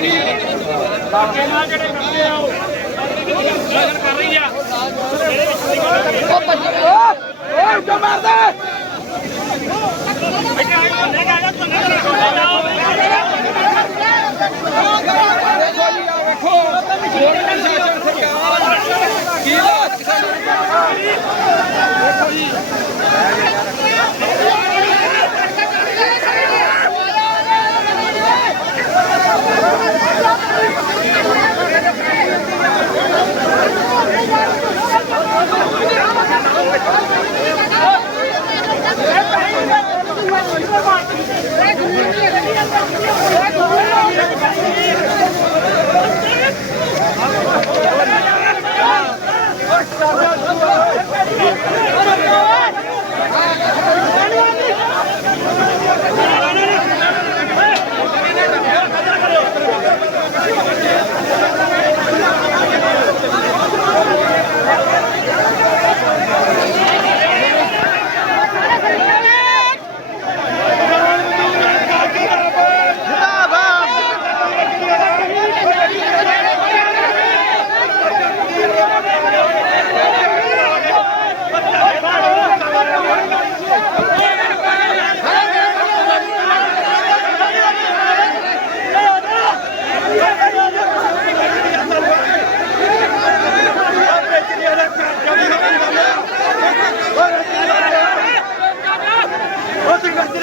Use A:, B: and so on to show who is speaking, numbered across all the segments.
A: Police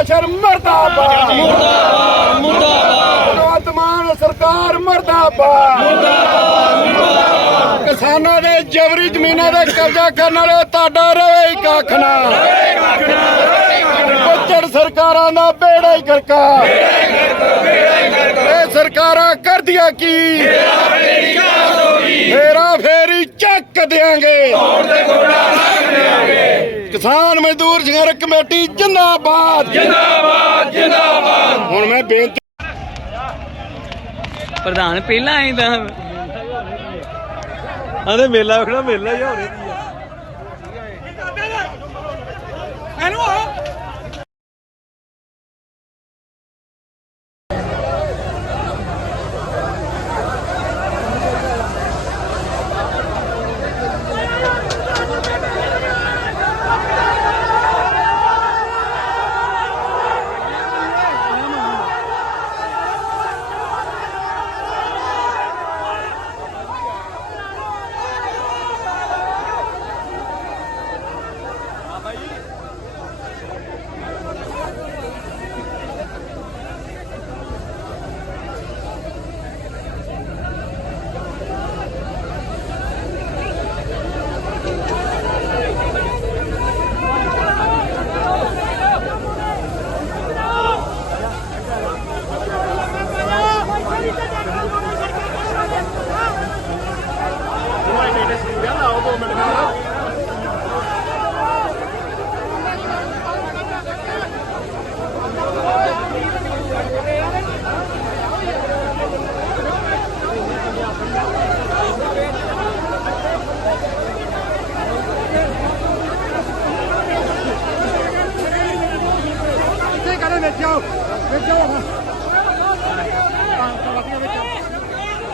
A: ਪ੍ਰਸ਼ਾਸਨ ਮਰਦਾਬਾਦ। ਮੁਰਦਾਬਾਦ ਮੁਰਦਾਬਾਦ। ਮਾਨ ਸਰਕਾਰ ਮਰਦਾਬਾਦ। ਮੁਰਦਾਬਾਦ ਕਿਸਾਨਾਂ ਦੇ ਜਬਰੀ ਜ਼ਮੀਨਾਂ ਦੇ ਕਬਜ਼ਾ ਕਰਨ ਵਾਲੇ ਤੁਹਾਡਾ ਰਵੇ ਹੀ ਕੱਖ ਨਾ। ਬੱਚੜ ਸਰਕਾਰਾਂ ਦਾ ਬੇੜਾ ਹੀ ਕਰਕਾ ਇਹ ਸਰਕਾਰਾਂ ਕਰਦੀਆਂ ਕੀ? ਫੇਰਾ ਫੇਰੀ ਚੱਕ ਦਿਆਂਗੇ। ਕਿਸਾਨ ਮਜ਼ਦੂਰ ਸੰਘਰਸ਼ ਕਮੇਟੀ ਜਿੰਦਾਬਾਦ। ਜਿੰਦਾਬਾਦ ਜਿੰਦਾਬਾਦ। ਹੁਣ ਮੈਂ ਬੇਨਤੀ
B: ਪ੍ਰਧਾਨ ਪਹਿਲਾਂ ਆਈ ਤਾਂ
C: ਆਂਦੇ ਮੇਲਾ ਵੇਖਣਾ ਮੇਲਾ ਹੀ ਹੋਰੇ ਦੀ ਆ।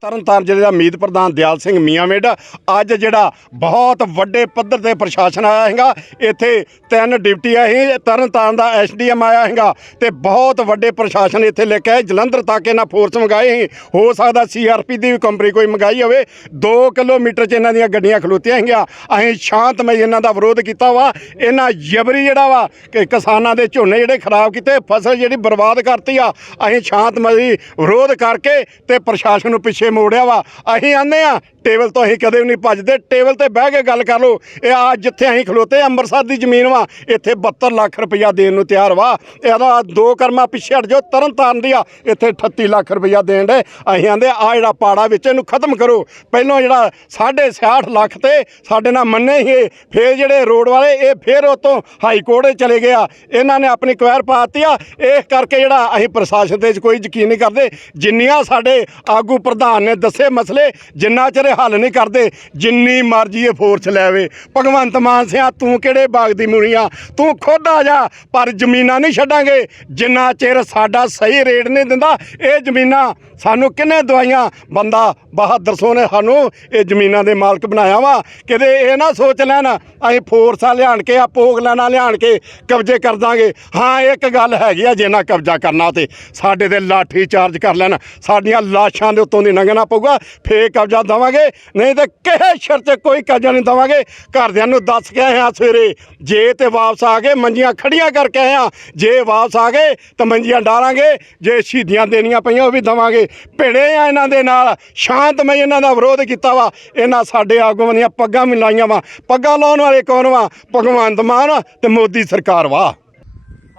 A: ਤਰਨਤਾਰਨ ਜ਼ਿਲ੍ਹੇ ਦਾ ਮੀਤ ਪ੍ਰਧਾਨ ਦਿਆਲ ਸਿੰਘ ਮੀਆਂਮਿੰਡ ਅੱਜ ਜਿਹੜਾ ਬਹੁਤ ਵੱਡੇ ਪੱਧਰ ਤੇ ਪ੍ਰਸ਼ਾਸਨ ਆਇਆ ਹੈਗਾ, ਇੱਥੇ ਤਿੰਨ ਡਿਪਟੀ ਆਏ ਤਰਨਤਾਰਨ ਦਾ ਐਸਡੀਐਮ ਆਇਆ ਹੈਗਾ, ਤੇ ਬਹੁਤ ਵੱਡੇ ਪ੍ਰਸ਼ਾਸਨ ਇੱਥੇ ਲੈ ਕੇ ਆਏ, ਜਲੰਧਰ ਤੱਕ ਇਹਨਾਂ ਫੋਰਸ ਮੰਗਾਏ ਸੀ, ਹੋ ਸਕਦਾ ਸੀਆਰਪੀ ਦੀ ਵੀ ਕੰਪਨੀ ਕੋਈ ਮੰਗਾਈ ਹੋਵੇ 2 ਕਿਲੋਮੀਟਰ 'ਚ ਇਹਨਾਂ ਦੀਆਂ ਗੱਡੀਆਂ ਖਲੋਤੀਆਂ ਹੈਗੀਆਂ, ਅਸੀਂ ਸ਼ਾਂਤਮਈ ਇਹਨਾਂ ਦਾ ਵਿਰੋਧ ਕੀਤਾ ਵਾ, ਇਹਨਾਂ ਜਬਰੀ ਜਿਹੜਾ ਵਾ, ਕਿ ਕਿਸਾਨਾਂ ਦੇ ਝੋਨੇ ਜਿਹੜੇ ਖਰਾਬ ਕੀਤੇ, ਫਸਲ ਜਿਹੜੀ ਬਰਬਾਦ ਕਰਤੀ ਆ, ਅਸੀਂ ਸ਼ਾਂਤਮਈ ਵਿਰੋਧ ਕਰਕੇ ਤੇ ਪ੍ਰਸ਼ਾਸਨ ਨੂੰ ਪਿੱਛੇ ਮੋੜਿਆ ਵਾ। ਅਸੀਂ ਆਂਦੇ ਆ ਟੇਬਲ ਤੋਂ ਅਸੀਂ ਕਦੇ ਵੀ ਨਹੀਂ ਭੱਜਦੇ। ਟੇਬਲ ਤੇ ਬਹਿ ਕੇ ਗੱਲ ਕਰ ਲਓ। ਇਹ ਆ ਜਿੱਥੇ ਅਸੀਂ ਖਲੋਤੇ ਅੰਮ੍ਰਿਤਸਰ ਦੀ ਜ਼ਮੀਨ ਵਾ ਇੱਥੇ 72 ਲੱਖ ਰੁਪਈਆ ਦੇਣ ਨੂੰ ਤਿਆਰ ਵਾ। ਇਹਦਾ ਦੋ ਕਰਮਾ ਪਿੱਛੇ ਹਟ ਜਾਓ ਤਰਨ ਤਾਰਨ ਦੀ ਆ। ਇੱਥੇ 38 ਲੱਖ ਰੁਪਈਆ ਦੇਣ ਦੇ। ਅਸੀਂ ਆਂਦੇ ਆ ਜਿਹੜਾ ਪਾੜਾ ਵਿੱਚ ਇਹਨੂੰ ਖਤਮ ਕਰੋ। ਪਹਿਲਾਂ ਜਿਹੜਾ 66 ਲੱਖ ਤੇ ਸਾਡੇ ਨਾਲ ਮੰਨੇ ਹੀ ਇਹ, ਫੇਰ ਜਿਹੜੇ ਰੋਡ ਵਾਲੇ ਇਹ ਫੇਰ ਉਤੋਂ ਹਾਈ ਕੋਰਟ ਚਲੇ ਗਿਆ। ਇਹਨਾਂ ਨੇ ਆਪਣੀ ਕੁਐਰ ਪਾਤੀ ਆ। ਇਸ ਕਰਕੇ ਜਿਹੜਾ ਅਸੀਂ ਪ੍ਰਸ਼ਾਸਨ ਤੇ ਕੋਈ ਯਕੀਨ ਨਹੀਂ ਕਰਦੇ। ਜਿੰਨੀਆਂ ਸਾਡੇ ਆਗੂ ਪ੍ਰਧਾਨ ਨੇ ਦੱਸੇ ਮਸਲੇ, ਜਿੰਨਾ ਚਿਰ ਹੱਲ ਨਹੀਂ ਕਰਦੇ, ਜਿੰਨੀ ਮਰਜ਼ੀ ਇਹ ਫੋਰਸ ਲੈਵੇ। ਭਗਵੰਤ ਮਾਨ ਸਿਆ, ਤੂੰ ਕਿਹੜੇ ਬਾਗ ਦੀ ਮੁਣੀ ਤੂੰ ਖੁਦ ਆ ਜਾ, ਪਰ ਜ਼ਮੀਨਾਂ ਨਹੀਂ ਛੱਡਾਂਗੇ। ਜਿੰਨਾ ਚਿਰ ਸਾਡਾ ਸਹੀ ਰੇਟ ਨਹੀਂ ਦਿੰਦਾ, ਇਹ ਜ਼ਮੀਨਾਂ ਸਾਨੂੰ ਕਿੰਨੇ ਦਵਾਈਆਂ? ਬੰਦਾ ਬਹਾਦਰ ਸੋਹ ਨੇ ਸਾਨੂੰ ਇਹ ਜ਼ਮੀਨਾਂ ਦੇ ਮਾਲਕ ਬਣਾਇਆ ਵਾ। ਕਿਤੇ ਇਹ ਨਾ ਸੋਚ ਲੈਣ, ਅਸੀਂ ਫੋਰਸਾਂ ਲਿਆਣ ਕੇ, ਆ ਪੋਗਲਾਣਾ ਲਿਆਣ ਕੇ ਕਬਜ਼ੇ ਕਰ ਦਾਂਗੇ। ਹਾਂ, ਇੱਕ ਗੱਲ ਹੈਗੀ ਆ, ਜੇ ਨਾ ਕਬਜ਼ਾ ਕਰਨਾ ਤੇ ਸਾਡੇ ਤੇ ਲਾਠੀ ਚਾਰਜ ਕਰ ਲੈਣ। ਸਾਡੀਆਂ ਲਾਸ਼ਾਂ ਦੇ ਉੱਤੋਂ ਦੀ ਲੰਘਣਾ ਪਊਗਾ, ਫੇਰ ਕਬਜ਼ਾ ਦਵਾਂਗੇ, ਨਹੀਂ ਤੇ ਕਿਸੇ ਸ਼ਰਤ 'ਚ ਕੋਈ ਕਬਜ਼ਾ ਨਹੀਂ ਦਵਾਂਗੇ। ਘਰਦਿਆਂ ਨੂੰ ਦੱਸ ਕੇ ਆਏ ਆ ਸਵੇਰੇ, ਜੇ ਤੇ ਵਾਪਸ ਆ ਗਏ, ਮੰਜੀਆਂ ਖੜੀਆਂ ਕਰਕੇ ਆਏ ਆ ਜੇ ਵਾਪਸ ਆ ਗਏ, ਤਾਂ ਮੰਜੀਆਂ ਡਾਲਾਂਗੇ, ਜੇ ਸ਼ਹੀਦੀਆਂ ਦੇਣੀਆਂ ਪਈਆਂ, ਉਹ ਵੀ ਦਵਾਂਗੇ। ਭਿੜੇ ਆ ਇਹਨਾਂ ਦੇ ਨਾਲ, ਸ਼ਾਂਤਮਈ ਇਹਨਾਂ ਦਾ ਵਿਰੋਧ ਕੀਤਾ ਵਾ। ਇਹਨਾਂ ਸਾਡੇ ਆਗੂਆਂ ਦੀਆਂ ਪੱਗਾਂ ਵੀ ਲਾਈਆਂ ਵਾ। ਪੱਗਾਂ ਲਾਉਣ ਵਾਲੇ ਕੌਣ ਵਾ? ਭਗਵੰਤ ਮਾਨ ਤੇ ਮੋਦੀ ਸਰਕਾਰ ਵਾ।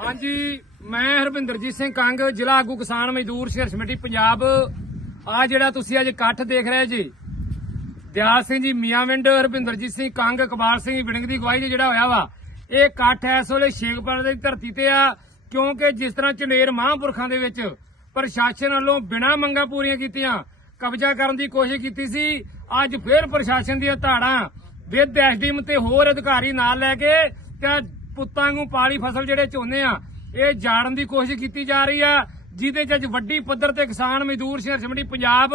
B: ਹਾਂਜੀ, ਮੈਂ ਹਰਵਿੰਦਰਜੀਤ ਸਿੰਘ ਕੰਗ, ਜ਼ਿਲ੍ਹਾ ਆਗੂ ਕਿਸਾਨ ਮਜ਼ਦੂਰ ਸੰਘਰਸ਼ ਕਮੇਟੀ, ਪੰਜਾਬ ਆ ਜਿਹੜਾ ਤੁਸੀਂ ਅੱਜ ਇਕੱਠ ਦੇਖ ਰਹੇ ਜੀ, ਦਿਆਲ ਸਿੰਘ ਜੀ ਮੀਆਂਵਿੰਡ ਹਰਵਿੰਦਰਜੀਤ ਸਿੰਘ, ਕੰਗ, ਇਕਬਾਲ ਸਿੰਘ ਵਿੜੰਗ ਦੀ ਅਗਵਾਈ 'ਚ ਜਿਹੜਾ ਹੋਇਆ ਵਾ, ਇਹ ਇਕੱਠ ਇਸ ਵੇਲੇ ਸ਼ੇਖਪੁਰ ਦੀ ਧਰਤੀ ਤੇ ਆ, ਕਿਉਂਕਿ ਜਿਸ ਤਰ੍ਹਾਂ ਚੰਡੇਰ ਮਹਾਂਪੁਰਖਾਂ ਦੇ ਵਿੱਚ ਪ੍ਰਸ਼ਾਸਨ ਵੱਲੋਂ ਬਿਨਾਂ ਮੰਗਾਂ ਪੂਰੀਆਂ ਕੀਤੀਆਂ ਕਬਜ਼ਾ ਕਰਨ ਦੀ ਕੋਸ਼ਿਸ਼ ਕੀਤੀ ਸੀ, ਅੱਜ ਫੇਰ ਪ੍ਰਸ਼ਾਸਨ ਦੀਆਂ ਧਾੜਾਂ ਵਿਦ ਐਸਡੀਐਮ ਤੇ ਹੋਰ ਅਧਿਕਾਰੀ ਨਾਲ ਲੈ ਕੇ ਤੇ ਪੁੱਤਾਂ ਨੂੰ ਪਾਲੀ ਫਸਲ ਜਿਹੜੇ ਝੋਨੇ ਆ, ਇਹ ਜਾੜਨ ਦੀ ਕੋਸ਼ਿਸ਼ ਕੀਤੀ ਜਾ ਰਹੀ ਆ। ਜਿਹਦੇ ਚ ਅੱਜ ਵੱਡੀ ਪੱਧਰ ਤੇ ਕਿਸਾਨ ਮਜ਼ਦੂਰ ਸੰਘਰਸ਼ ਕਮੇਟੀ ਪੰਜਾਬ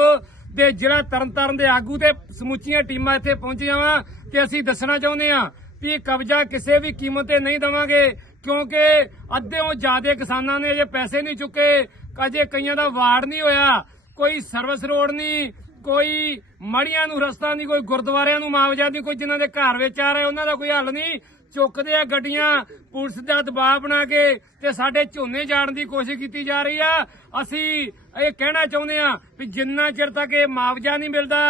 B: ਦੇ ਜ਼ਿਲ੍ਹਾ ਤਰਨਤਾਰਨ ਦੇ ਆਗੂ ਤੇ ਸਮੁੱਚੀਆਂ ਟੀਮਾਂ ਇੱਥੇ ਪਹੁੰਚੀਆਂ ਵਾ ਤੇ ਅਸੀਂ ਦੱਸਣਾ ਚਾਹੁੰਦੇ ਆ ਵੀ ਕਬਜ਼ਾ ਕਿਸੇ ਵੀ ਕੀਮਤ ਤੇ ਨਹੀਂ ਦਵਾਂਗੇ, ਕਿਉਂਕਿ ਅੱਧਿਓਂ ਜ਼ਿਆਦਾ ਕਿਸਾਨਾਂ ਨੇ ਅਜੇ ਪੈਸੇ ਨਹੀਂ ਚੁੱਕੇ, ਅਜੇ ਕਈਆਂ ਦਾ ਵਾਰਡ ਨਹੀਂ ਹੋਇਆ, ਕੋਈ ਸਰਵਿਸ ਰੋਡ ਨਹੀਂ, ਕੋਈ ਮੜੀਆਂ ਨੂੰ ਰਸਤਾ ਨਹੀਂ, ਕੋਈ ਗੁਰਦੁਆਰਿਆਂ ਨੂੰ ਮੁਆਵਜ਼ਾ ਨਹੀਂ, ਕੋਈ ਜਿਨ੍ਹਾਂ ਦੇ ਘਰ ਵਿੱਚ ਆ ਰਹੇ, ਉਹਨਾਂ ਦਾ ਕੋਈ ਹੱਲ ਨਹੀਂ। ਚੁੱਕਦੇ ਆ ਗੱਡੀਆਂ, ਪੁਲਿਸ ਦਾ ਦਬਾਅ ਬਣਾ ਕੇ ਤੇ ਸਾਡੇ ਝੋਨੇ ਜਾਣ ਦੀ ਕੋਸ਼ਿਸ਼ ਕੀਤੀ ਜਾ ਰਹੀ ਆ। ਅਸੀਂ ਇਹ ਕਹਿਣਾ ਚਾਹੁੰਦੇ ਆ ਵੀ ਜਿੰਨਾ ਚਿਰ ਤੱਕ ਇਹ ਮੁਆਵਜ਼ਾ ਨਹੀਂ ਮਿਲਦਾ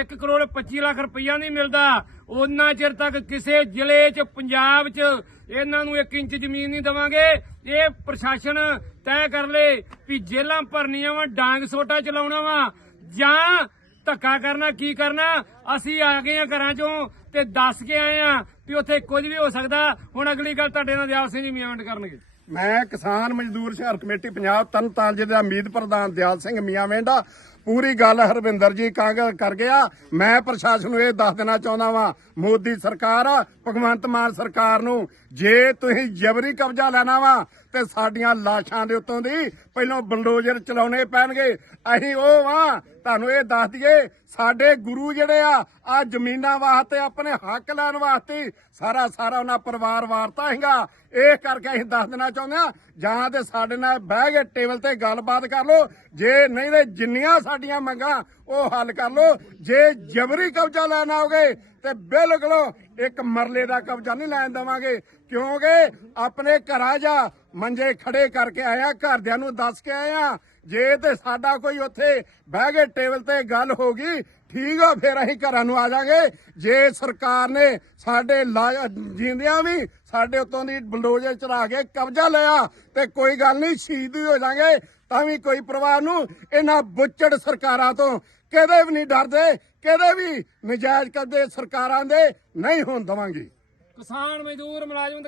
B: 1 ਕਰੋੜ 25 ਲੱਖ ਰੁਪਈਆ ਨਹੀਂ ਮਿਲਦਾ ਉਹਨਾਂ ਚਿਰ ਤੱਕ ਕਿਸੇ ਜ਼ਿਲ੍ਹੇ 'ਚ, ਪੰਜਾਬ 'ਚ ਇਹਨਾਂ ਨੂੰ 1 ਇੰਚ ਜ਼ਮੀਨ ਨਹੀਂ ਦਵਾਂਗੇ। ਇਹ ਪ੍ਰਸ਼ਾਸਨ ਤੈਅ ਕਰ ਲੇ ਵੀ ਜੇਲਾਂ ਭਰਨੀਆਂ ਵਾ, ਡਾਂਗ ਸੋਟਾ ਚਲਾਉਣਾ ਵਾ, ਜਾਂ ਧੱਕਾ ਕਰਨਾ, ਕੀ ਕਰਨਾ? ਅਸੀਂ ਆ ਗਏ ਆ ਘਰਾਂ ਚੋਂ ਤੇ ਦੱਸ ਕੇ ਆਏ ਆ ਵੀ ਉੱਥੇ ਕੁਝ ਵੀ ਹੋ ਸਕਦਾ। ਹੁਣ ਅਗਲੀ ਗੱਲ ਤੁਹਾਡੇ ਨਾਲ ਦਿਆਲ ਸਿੰਘ ਜੀ ਮੀਆਂਵਿੰਡ ਕਰਨਗੇ।
A: ਮੈਂ ਕਿਸਾਨ ਮਜ਼ਦੂਰ ਸੰਘਰਸ਼ ਕਮੇਟੀ ਪੰਜਾਬ ਤਰਨਤਾਰਨ ਜ਼ਿਲ੍ਹੇ ਦਾ ਮੀਤ ਪ੍ਰਧਾਨ ਦਿਆਲ ਸਿੰਘ ਮੀਆਂ ਵੇਂਡਾ। ਪੂਰੀ ਗੱਲ ਹਰਵਿੰਦਰ ਜੀ ਕੰਗ ਕਰ ਗਿਆ। ਮੈਂ ਪ੍ਰਸ਼ਾਸਨ ਨੂੰ ਇਹ ਦੱਸ ਦੇਣਾ ਚਾਹੁੰਦਾ ਵਾਂ, ਮੋਦੀ ਸਰਕਾਰ, ਭਗਵੰਤ ਮਾਨ ਸਰਕਾਰ ਨੂੰ, ਜੇ ਤੁਸੀਂ ਜਬਰੀ ਕਬਜ਼ਾ ਲੈਣਾ ਵਾ ਤੇ ਸਾਡੀਆਂ ਲਾਸ਼ਾਂ ਦੇ ਉੱਤੋਂ ਦੀ ਪਹਿਲਾਂ ਬਲਡੋਜ਼ਰ ਚਲਾਉਣੇ ਪੈਣਗੇ। ਅਸੀਂ ਉਹ ਆ ਤੁਹਾਨੂੰ ਇਹ ਦੱਸ ਦਈਏ, ਸਾਡੇ ਗੁਰੂ ਜਿਹੜੇ ਆ ਆ ਜ਼ਮੀਨਾਂ ਵਾਸਤੇ, ਆਪਣੇ ਹੱਕ ਲੈਣ ਵਾਸਤੇ ਸਾਰਾ ਸਾਰਾ ਉਹਨਾਂ ਪਰਿਵਾਰ ਵਾਰਤਾ ਹੈਗਾ। ਇਹ ਕਰਕੇ ਅਸੀਂ ਦੱਸ ਦੇਣਾ ਚਾਹੁੰਦੇ ਆ, ਜਾਂ ਤੇ ਸਾਡੇ ਨਾਲ ਬਹਿ ਕੇ ਟੇਬਲ ਤੇ ਗੱਲਬਾਤ ਕਰ ਲਓ। ਜੇ ਨਹੀਂ ਤੇ ਜਿੰਨੀਆਂ ਸਾਡੀਆਂ ਮੰਗਾਂ, ਉਹ ਹੱਲ ਕਰ ਲਓ। ਜੇ ਜਬਰੀ ਕਬਜ਼ਾ ਲੈਣਾ ਹੋਗੇ ਤੇ ਬਿਲਕੁਲ ਇੱਕ ਮਰਲੇ ਦਾ ਕਬਜ਼ਾ ਨਹੀਂ ਲੈਣ ਦੇਵਾਂਗੇ। ਕਿਉਂਕਿ ਆਪਣੇ ਘਰਾਂ ਜਾ ਮੰਜੇ ਖੜੇ ਕਰਕੇ ਆਇਆ, ਘਰਦਿਆਂ ਨੂੰ ਦੱਸ ਕੇ ਆਇਆ, ਜੇ ਤੇ ਸਾਡਾ ਕੋਈ ਉੱਥੇ ਬਹਿ ਕੇ ਟੇਬਲ ਤੇ ਗੱਲ ਹੋ ਗਈ, ਠੀਕ ਆ, ਫਿਰ ਅਸੀਂ ਘਰਾਂ ਨੂੰ ਆ ਜਾਾਂਗੇ। ਜੇ ਸਰਕਾਰ ਨੇ ਸਾਡੇ ਜਿੰਦਿਆਂ ਵੀ ਸਾਡੇ ਉੱਤੋਂ ਦੀ ਬਲਡੋਜ਼ਰ ਚੜਾ ਕੇ ਕਬਜ਼ਾ ਲਿਆ ਤੇ ਕੋਈ ਗੱਲ ਨਹੀਂ, ਸ਼ਹੀਦ ਵੀ ਹੋ ਜਾਾਂਗੇ, ਤਾਂ ਵੀ ਕੋਈ ਪਰਿਵਾਰ ਨੂੰ ਇਹਨਾਂ ਬੁੱਚੜ ਸਰਕਾਰਾਂ ਤੋਂ ਕਦੇ ਵੀ ਨਹੀਂ ਡਰਦੇ, ਕਦੇ ਵੀ ਨਜਾਇਜ਼ ਕਬਜ਼ੇ ਸਰਕਾਰਾਂ ਦੇ ਨਹੀਂ ਹੋਣ ਦਵਾਂਗੇ।
B: ਕਿਸਾਨ ਮਜ਼ਦੂਰ ਮੁਲਾਜ਼ਮ